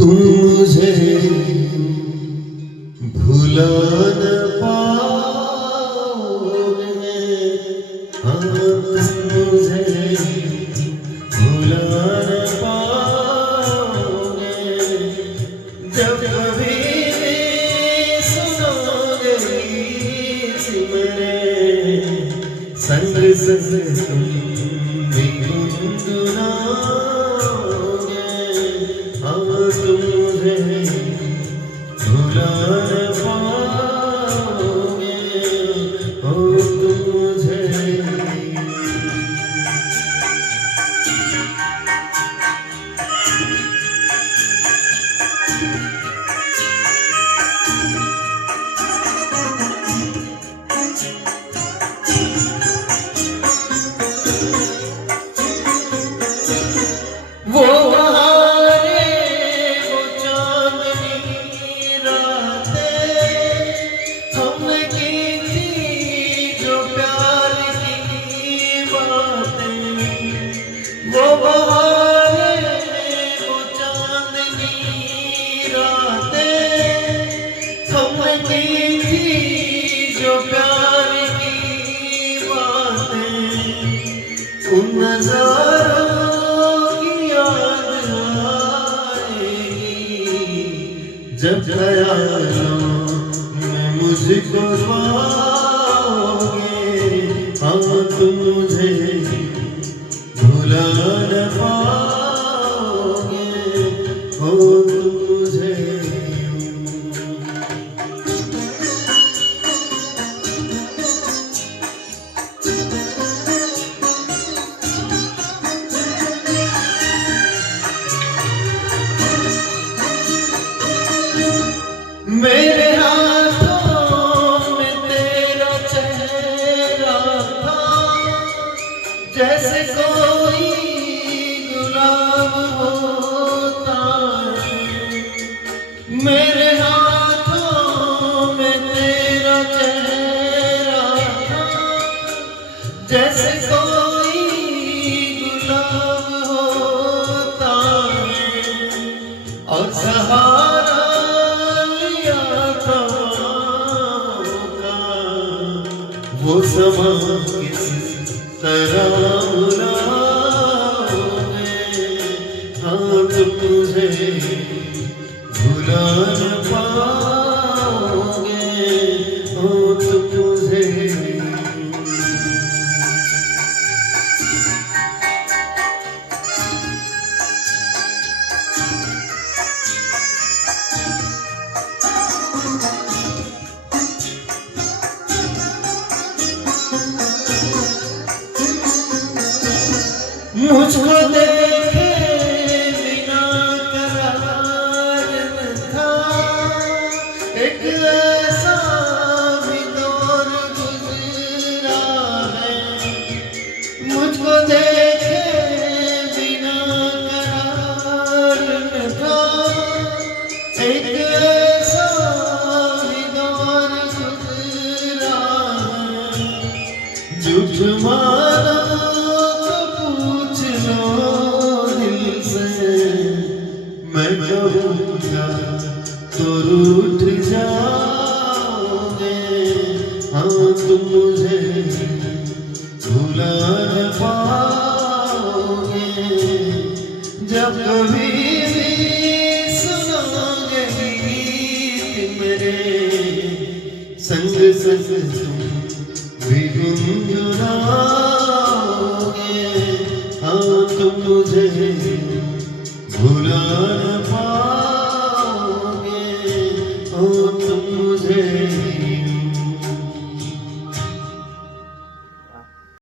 तुम मुझे भुला न पाओगे, हाँ तुम मुझे भुला न पाओगे। जब कभी सुनोगे गीत मेरे संग संग तुम भी गुनगुनाओगे, हाँ तुम मुझे भुला न पाओगे, ओ तुम मुझे। वो बहारे वो चांदनी रातें हमने की थी जो प्यार की बातें। वो बहारे वो चांदनी रातें हमने की थी जो प्यार की बातें। उन नज़ारों जब ख्यालों में मुझको पाओगे, हाँ तुम मुझे भुला न पाओगे, हो तुम मुझे। मेरे हाथों में तेरा चेहरा था, जैसे कोई गुलाब होता है। मेरे हाथों में तेरा चेहरा था, जैसे कोई गुलाब होता है। और सहारा वो समा किस तरह बुलाओगे, हाँ तुम मुझे भुला न पाओगे, हाँ तुम मुझे। मुझको देखे बिना करार न था, एक ऐसा भी दौर गुजरा है। मुझको देखे बिना करार न था, एक ऐसा भी दौर गुजरा है। झूठ माना मैं कहूँगा तो रूठ जाओगे, हाँ तुम मुझे भुला न पाओगे। जब कभी भी सुनोगे गीत मेरे संग संग तुम भी गुनगुनाओगे, हाँ तुम मुझे भुला न पाओगे।